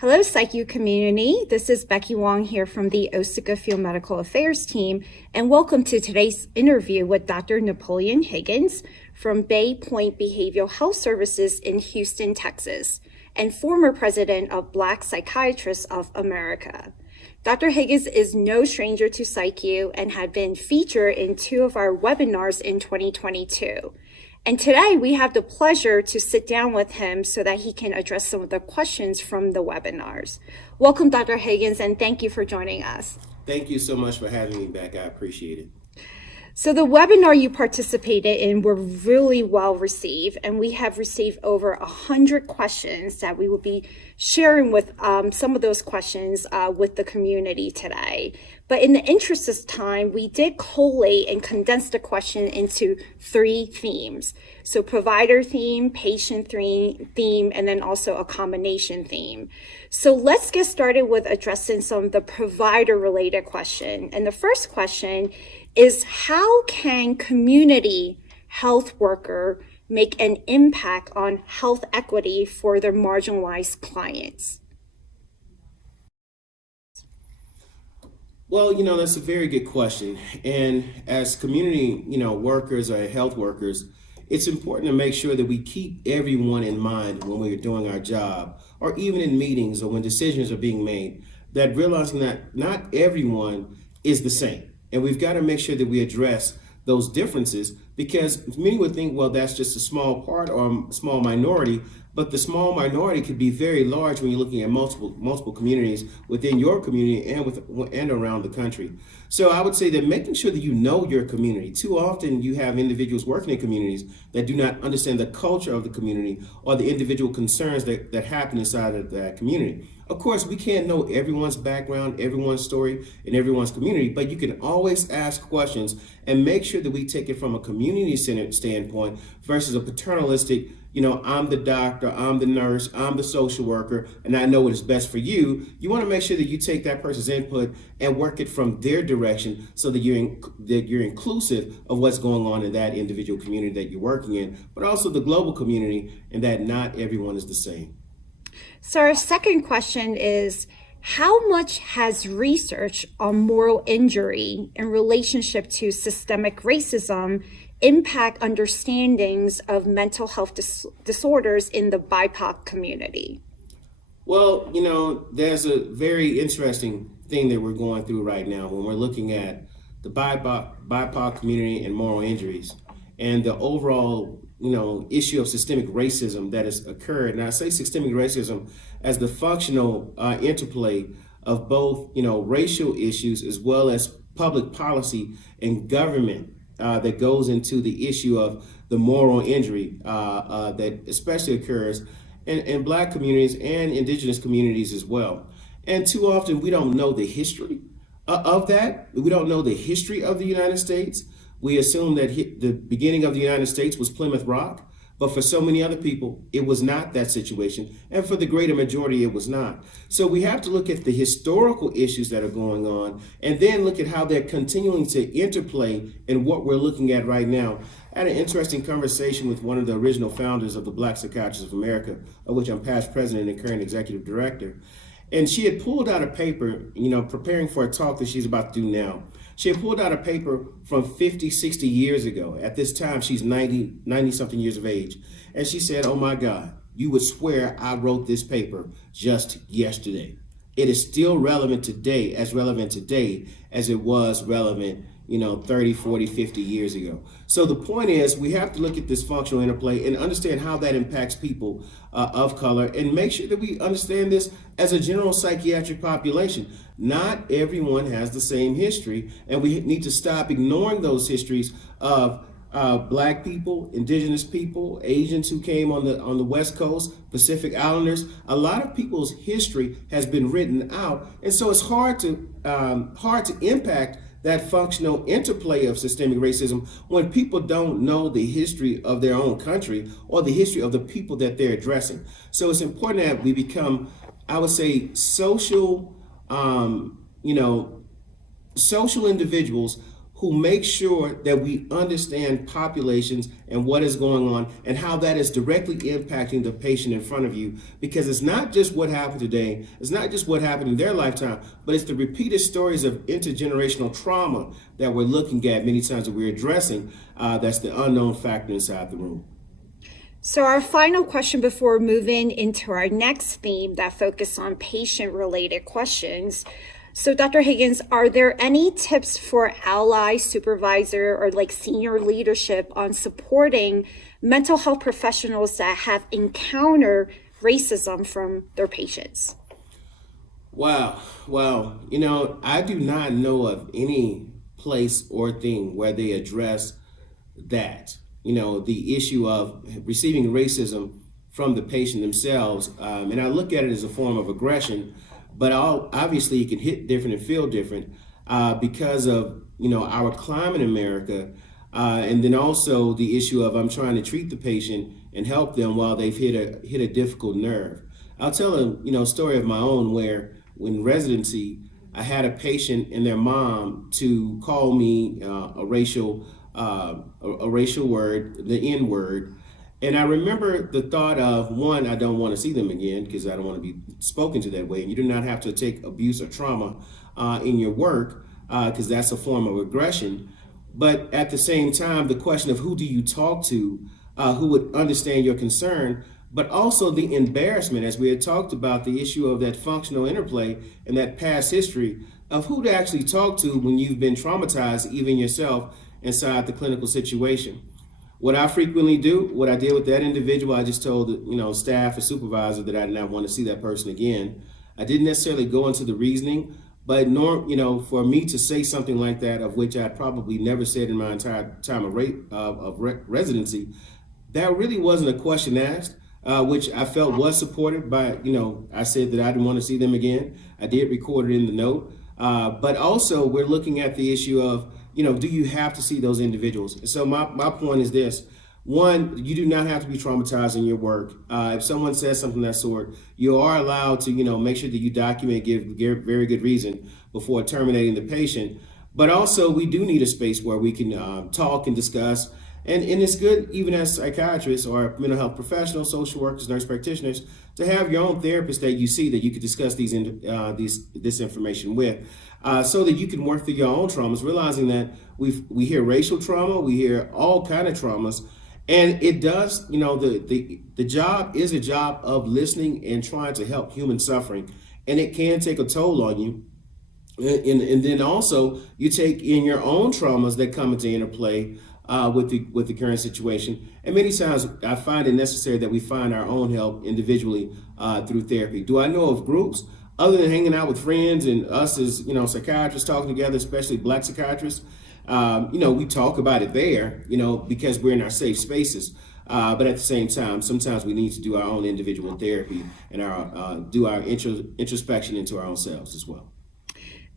Hello, PsychU community. This is Becky Wong here from the Osaka Field Medical Affairs team, and welcome to today's interview with Dr. Napoleon Higgins from Bay Point Behavioral Health Services in Houston, Texas, and former president of Black Psychiatrists of America. Dr. Higgins is no stranger to PsychU and had been featured in two of our webinars in 2022. And today we have the pleasure to sit down with him so that he can address some of the questions from the webinars. Welcome, Dr. Higgins, and thank you for joining us. Thank you so much for having me back. I appreciate it. So the webinar you participated in were really well received, and we have received over 100 questions that we will be sharing with some of those questions with the community today. But in the interest of time, we did collate and condense the question into 3 themes. So provider theme, patient theme, and then also a combination theme. So let's get started with addressing some of the provider related question. And the first question is, how can community health worker make an impact on health equity for their marginalized clients? Well, that's a very good question. And as community, workers or health workers, it's important to make sure that we keep everyone in mind when we're doing our job, or even in meetings or when decisions are being made, that realizing that not everyone is the same. And we've got to make sure that we address those differences, because many would think, well, that's just a small part or a small minority, but the small minority could be very large when you're looking at multiple communities within your community and around the country. So I would say that making sure that you know your community. Too often you have individuals working in communities that do not understand the culture of the community or the individual concerns that happen inside of that community. Of course, we can't know everyone's background, everyone's story, and everyone's community, but you can always ask questions and make sure that we take it from a community-centered standpoint versus a paternalistic, I'm the doctor, I'm the nurse, I'm the social worker, and I know what is best for you. You want to make sure that you take that person's input and work it from their direction so that you're inclusive of what's going on in that individual community that you're working in, but also the global community, and that not everyone is the same. So our second question is, how much has research on moral injury in relationship to systemic racism impact understandings of mental health disorders in the BIPOC community? Well, there's a very interesting thing that we're going through right now when we're looking at the BIPOC community and moral injuries and the overall issue of systemic racism that has occurred. And I say systemic racism as the functional interplay of both, racial issues as well as public policy and government that goes into the issue of the moral injury that especially occurs in Black communities and indigenous communities as well. And too often we don't know the history of that. We don't know the history of the United States. We assume that the beginning of the United States was Plymouth Rock, but for so many other people, it was not that situation. And for the greater majority, it was not. So we have to look at the historical issues that are going on and then look at how they're continuing to interplay in what we're looking at right now. I had an interesting conversation with one of the original founders of the Black Psychiatrists of America, of which I'm past president and current executive director. And she had pulled out a paper, preparing for a talk that she's about to do now. She had pulled out a paper from 50, 60 years ago. At this time, she's 90 something years of age. And she said, oh my God, you would swear I wrote this paper just yesterday. It is still relevant today as it was relevant 30, 40, 50 years ago. So the point is, we have to look at this functional interplay and understand how that impacts people of color, and make sure that we understand this as a general psychiatric population. Not everyone has the same history, and we need to stop ignoring those histories of Black people, indigenous people, Asians who came on the West Coast, Pacific Islanders. A lot of people's history has been written out, and so it's hard to impact that functional interplay of systemic racism when people don't know the history of their own country or the history of the people that they're addressing. So it's important that we become, I would say, social individuals who make sure that we understand populations and what is going on and how that is directly impacting the patient in front of you. Because it's not just what happened today, it's not just what happened in their lifetime, but it's the repeated stories of intergenerational trauma that we're looking at many times that we're addressing. That's the unknown factor inside the room. So our final question before moving into our next theme that focus on patient-related questions. So Dr. Higgins, are there any tips for ally, supervisor, or like senior leadership on supporting mental health professionals that have encountered racism from their patients? Wow. Well, I do not know of any place or thing where they address that, the issue of receiving racism from the patient themselves. And I look at it as a form of aggression, but obviously it can hit different and feel different because of, our climate in America. And then also the issue of I'm trying to treat the patient and help them while they've hit a difficult nerve. I'll tell a story of my own where in residency, I had a patient and their mom to call me a racial word, the N word. And I remember the thought of, one, I don't want to see them again because I don't want to be spoken to that way. And you do not have to take abuse or trauma in your work because that's a form of aggression. But at the same time, the question of who do you talk to who would understand your concern, but also the embarrassment, as we had talked about, the issue of that functional interplay and that past history of who to actually talk to when you've been traumatized, even yourself, inside the clinical situation. What I frequently do, what I did with that individual, I just told staff or supervisor that I did not want to see that person again. I didn't necessarily go into the reasoning, but for me to say something like that, of which I probably never said in my entire time of residency, that really wasn't a question asked, which I felt was supported by, I said that I didn't want to see them again. I did record it in the note. But also we're looking at the issue of, do you have to see those individuals? So my point is this. One, you do not have to be traumatized in your work. If someone says something of that sort, you are allowed to, make sure that you document, give very good reason before terminating the patient. But also we do need a space where we can talk and discuss. And it's good, even as psychiatrists or mental health professionals, social workers, nurse practitioners, to have your own therapist that you see that you could discuss this information with, so that you can work through your own traumas, realizing that we hear racial trauma, we hear all kind of traumas, and it does, the job is a job of listening and trying to help human suffering, and it can take a toll on you. And then also you take in your own traumas that come into interplay with the current situation. And many times I find it necessary that we find our own help individually through therapy. Do I know of groups other than hanging out with friends and us as psychiatrists talking together, especially Black psychiatrists? We talk about it there, because we're in our safe spaces. But at the same time, sometimes we need to do our own individual therapy and do our introspection into our own selves as well.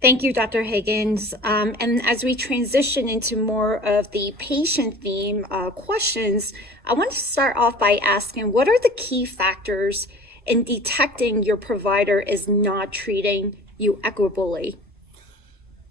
Thank you, Dr. Higgins. And as we transition into more of the patient theme questions, I want to start off by asking, what are the key factors in detecting your provider is not treating you equitably?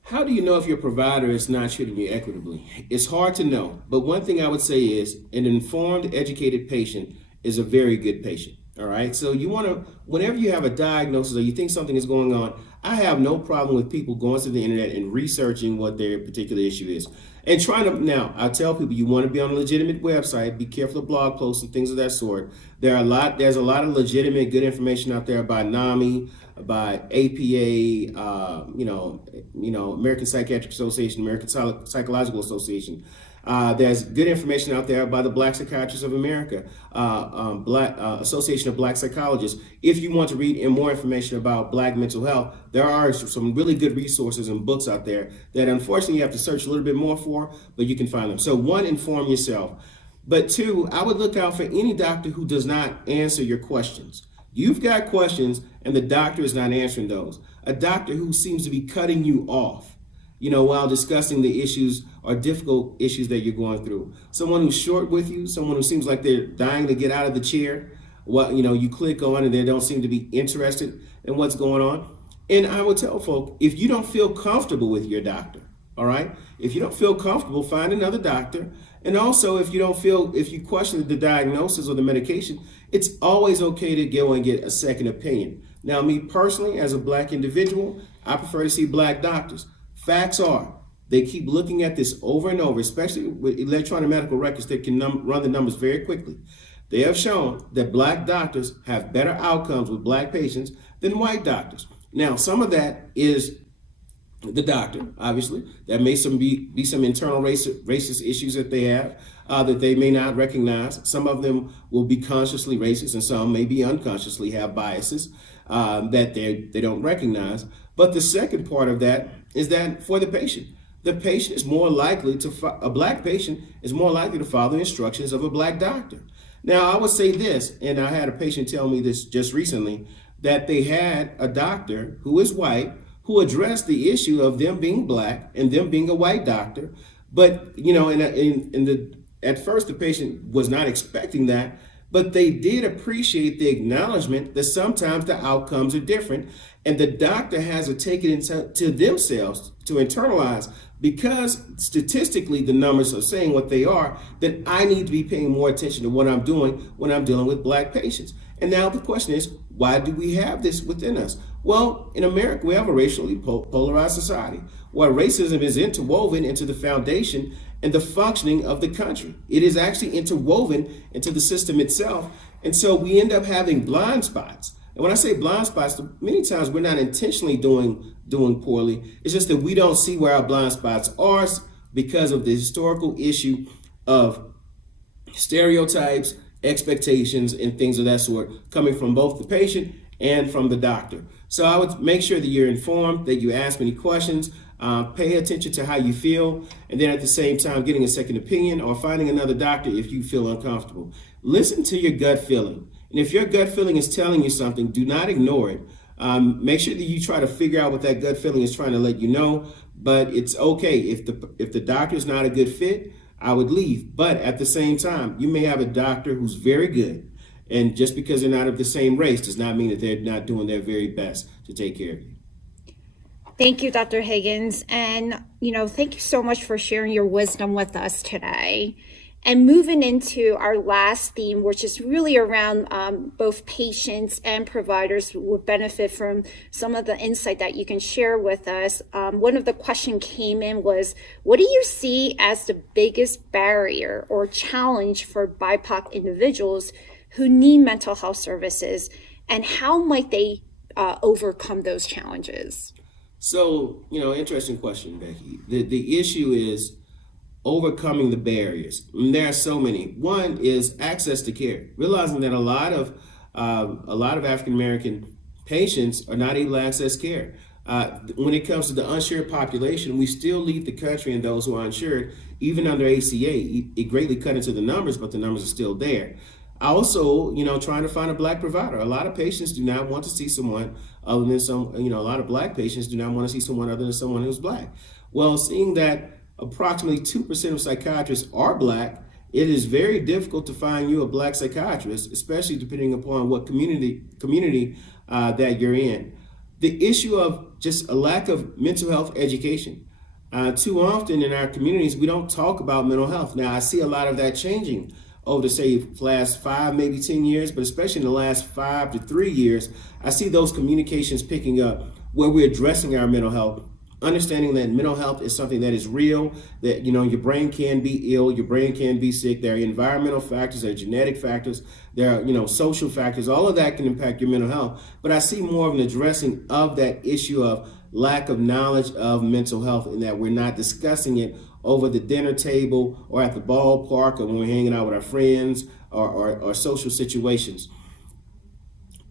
How do you know if your provider is not treating you equitably? It's hard to know, but one thing I would say is an informed, educated patient is a very good patient. All right. So you want to, whenever you have a diagnosis or you think something is going on, I have no problem with people going to the internet and researching what their particular issue is. And trying to, now, I tell people you want to be on a legitimate website, be careful of blog posts and things of that sort. There's a lot of legitimate, good information out there by NAMI, by APA, American Psychiatric Association, American Psychological Association. There's good information out there by the Black Psychiatrists of America, Association of Black Psychologists. If you want to read more information about Black mental health, there are some really good resources and books out there that unfortunately you have to search a little bit more for, but you can find them. So one, inform yourself. But two, I would look out for any doctor who does not answer your questions. You've got questions and the doctor is not answering those. A doctor who seems to be cutting you off, while discussing the issues or difficult issues that you're going through. Someone who's short with you, someone who seems like they're dying to get out of the chair, you click on and they don't seem to be interested in what's going on. And I would tell folk, if you don't feel comfortable with your doctor, All right. If you don't feel comfortable, find another doctor. And also, if you question the diagnosis or the medication, it's always okay to go and get a second opinion. Now, me personally, as a black individual, I prefer to see black doctors. Facts are, they keep looking at this over and over, especially with electronic medical records that can run the numbers very quickly. They have shown that black doctors have better outcomes with black patients than white doctors. Now, some of that is the doctor, obviously. That may be some internal racist issues that they have that they may not recognize. Some of them will be consciously racist, and some may be unconsciously have biases that they don't recognize. But the second part of that is that for the patient is more likely a black patient is more likely to follow the instructions of a black doctor. Now, I would say this, and I had a patient tell me this just recently, that they had a doctor who is white who addressed the issue of them being black and them being a white doctor. But, at first the patient was not expecting that, but they did appreciate the acknowledgement that sometimes the outcomes are different. And the doctor has to take it into themselves to internalize, because statistically the numbers are saying what they are, that I need to be paying more attention to what I'm doing when I'm dealing with black patients. And now the question is, why do we have this within us? Well, in America, we have a racially polarized society where racism is interwoven into the foundation and the functioning of the country. It is actually interwoven into the system itself. And so we end up having blind spots. And when I say blind spots, many times we're not intentionally doing poorly. It's just that we don't see where our blind spots are because of the historical issue of stereotypes, expectations, and things of that sort coming from both the patient and from the doctor. So I would make sure that you're informed, that you ask many questions, pay attention to how you feel, and then at the same time getting a second opinion or finding another doctor if you feel uncomfortable. Listen to your gut feeling. And if your gut feeling is telling you something, do not ignore it. Make sure that you try to figure out what that gut feeling is trying to let you know. But it's okay if the doctor is not a good fit, I would leave. But at the same time, you may have a doctor who's very good, and just because they're not of the same race does not mean that they're not doing their very best to take care of you. Thank you, Dr. Higgins. And, thank you so much for sharing your wisdom with us today. And moving into our last theme, which is really around both patients and providers who would benefit from some of the insight that you can share with us. One of the questions came in was, what do you see as the biggest barrier or challenge for BIPOC individuals who need mental health services, and how might they overcome those challenges? So, interesting question, Becky. The issue is overcoming the barriers. And there are so many. One is access to care. Realizing that a lot of African American patients are not able to access care. When it comes to the uninsured population, we still lead the country in those who are uninsured, even under ACA. It greatly cut into the numbers, but the numbers are still there. Also, trying to find a black provider. A lot of patients do not want to see someone other than a lot of black patients do not want to see someone other than someone who's black. Well, seeing that approximately 2% of psychiatrists are black, it is very difficult to find you a black psychiatrist, especially depending upon what community that you're in. The issue of just a lack of mental health education. Too often in our communities, we don't talk about mental health. Now, I see a lot of that changing over the, say, last 5, maybe 10 years, but especially in the last 5 to 3 years, I see those communications picking up where we're addressing our mental health, understanding that mental health is something that is real, that, your brain can be ill, your brain can be sick. There are environmental factors, there are genetic factors, there are, social factors. All of that can impact your mental health. But I see more of an addressing of that issue of lack of knowledge of mental health, and that we're not discussing it over the dinner table or at the ballpark or when we're hanging out with our friends or social situations.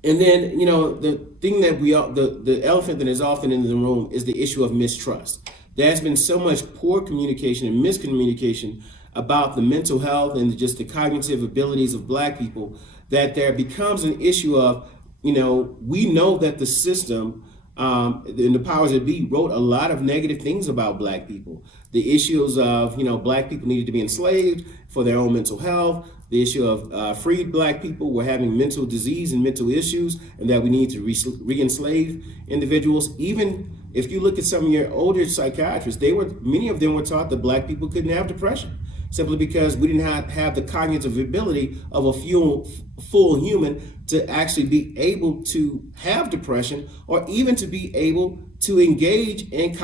And then, the thing that the elephant that is often in the room is the issue of mistrust. There's been so much poor communication and miscommunication about the mental health and just the cognitive abilities of black people that there becomes an issue of, we know that the system and the powers that be wrote a lot of negative things about black people. The issues of, black people needed to be enslaved for their own mental health. The issue of freed black people were having mental disease and mental issues, and that we need to re-enslave individuals. Even If you look at some of your older psychiatrists, many of them were taught that black people couldn't have depression simply because we didn't have the cognitive ability of a full human to actually be able to have depression or even to be able to engage in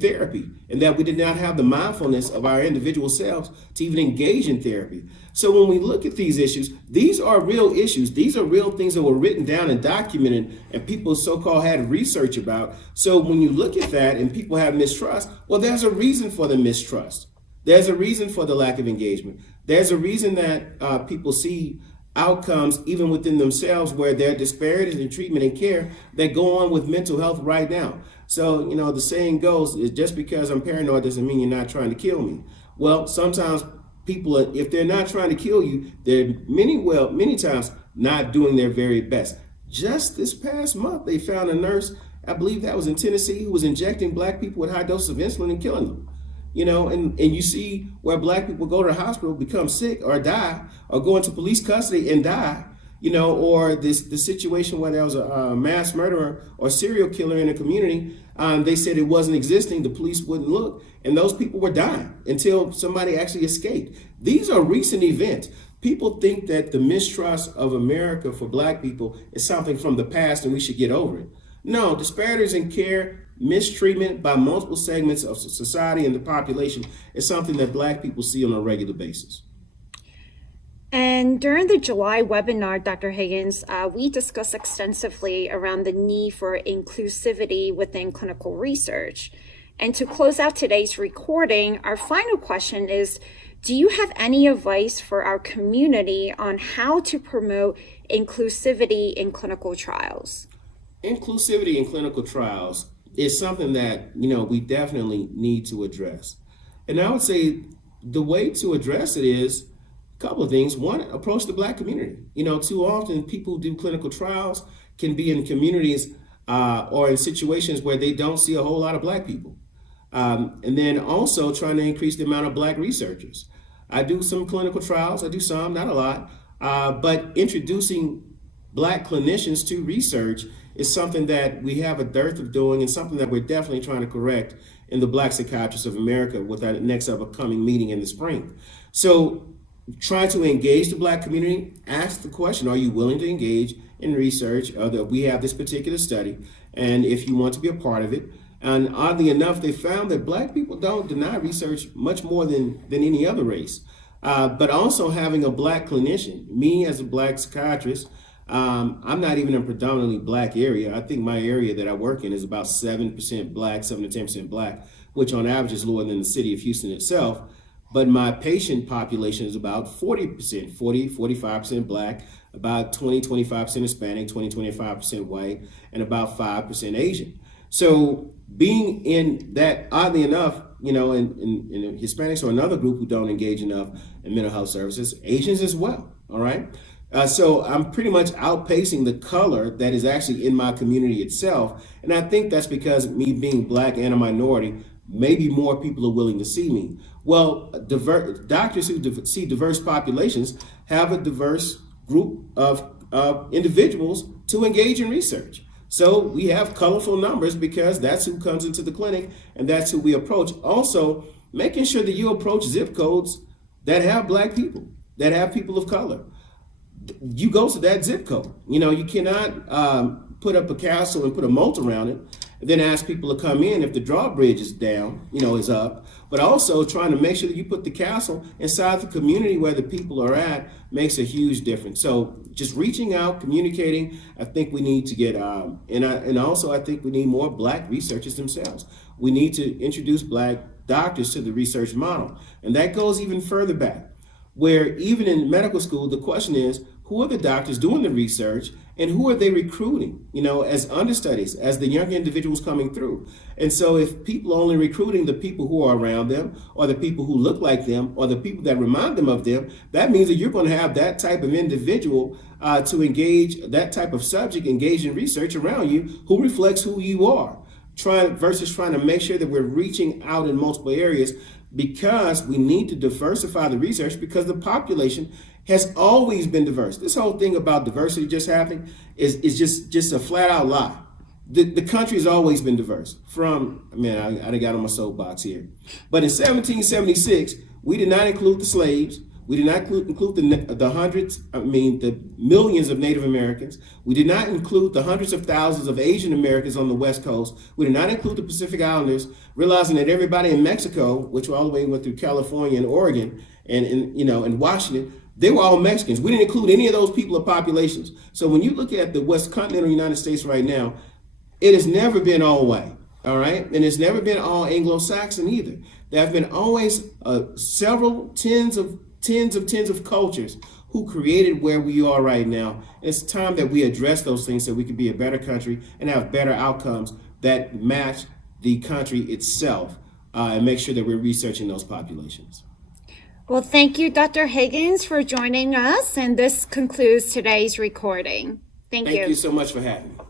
therapy, and that we did not have the mindfulness of our individual selves to even engage in therapy. So when we look at these issues, these are real issues. These are real things that were written down and documented and people so-called had research about. So when you look at that and people have mistrust, well, there's a reason for the mistrust. There's a reason for the lack of engagement. There's a reason that people see outcomes even within themselves where there are disparities in treatment and care that go on with mental health right now. So, the saying goes, is just because I'm paranoid doesn't mean you're not trying to kill me. Well, sometimes people, if they're not trying to kill you, they're many times not doing their very best. Just this past month, they found a nurse, I believe that was in Tennessee, who was injecting black people with high doses of insulin and killing them. And you see where black people go to the hospital, become sick or die, or go into police custody and die, or the situation where there was a mass murderer or serial killer in a community. They said it wasn't existing. The police wouldn't look, and those people were dying until somebody actually escaped. These are recent events. People think that the mistrust of America for black people is something from the past and we should get over it. No, disparities in care, mistreatment by multiple segments of society and the population is something that black people see on a regular basis. And during the July webinar, Dr. Higgins, we discussed extensively around the need for inclusivity within clinical research. And to close out today's recording, our final question is, do you have any advice for our community on how to promote inclusivity in clinical trials? Inclusivity in clinical trials is something that, we definitely need to address. And I would say the way to address it is a couple of things. One, approach the black community. Too often people who do clinical trials can be in communities or in situations where they don't see a whole lot of black people. And then also trying to increase the amount of black researchers. I do some clinical trials, I do some, not a lot, but introducing black clinicians to research is something that we have a dearth of doing and something that we're definitely trying to correct in the Black Psychiatrists of America with our next upcoming meeting in the spring. So try to engage the black community, ask the question, are you willing to engage in research? We have this particular study, and if you want to be a part of it. And oddly enough, they found that black people don't deny research much more than any other race. But also having a black clinician, me as a black psychiatrist, I'm not even in a predominantly black area. I think my area that I work in is about 7% black, 7 to 10% black, which on average is lower than the city of Houston itself. But my patient population is about 40%, 45% black, about 25% Hispanic, 25% white, and about 5% Asian. So being in that, oddly enough, in Hispanics are another group who don't engage enough in mental health services, Asians as well, all right? So I'm pretty much outpacing the color that is actually in my community itself. And I think that's because me being black and a minority, maybe more people are willing to see me. Well, doctors who see diverse populations have a diverse group of individuals to engage in research. So we have colorful numbers because that's who comes into the clinic and that's who we approach. Also, making sure that you approach zip codes that have black people, that have people of color. You go to that zip code. You cannot put up a castle and put a moat around it and then ask people to come in if the drawbridge is down, is up. But also trying to make sure that you put the castle inside the community where the people are at makes a huge difference. So just reaching out, communicating, I think we need to get, and also I think we need more black researchers themselves. We need to introduce black doctors to the research model. And that goes even further back, where even in medical school, the question is, who are the doctors doing the research and who are they recruiting, as understudies, as the young individuals coming through? And so if people are only recruiting the people who are around them or the people who look like them or the people that remind them of them, that means that you're going to have that type of individual to engage, that type of subject engaged in research around you who reflects who you are, versus trying to make sure that we're reaching out in multiple areas, because we need to diversify the research because the population has always been diverse. This whole thing about diversity just happening is just a flat out lie. the country has always been diverse. I got on my soapbox here. But in 1776, we did not include the slaves. We did not include the millions of Native Americans. We did not include the hundreds of thousands of Asian Americans on the West Coast. We did not include the Pacific Islanders, realizing that everybody in Mexico, which all the way went through California and Oregon and Washington, they were all Mexicans. We didn't include any of those people or populations. So when you look at the West continental United States right now, it has never been all white, all right? And it's never been all Anglo-Saxon either. There have been always several tens of cultures who created where we are right now. It's time that we address those things so we can be a better country and have better outcomes that match the country itself, and make sure that we're researching those populations. Well, thank you, Dr. Higgins, for joining us, and this concludes today's recording. Thank you. Thank you so much for having me.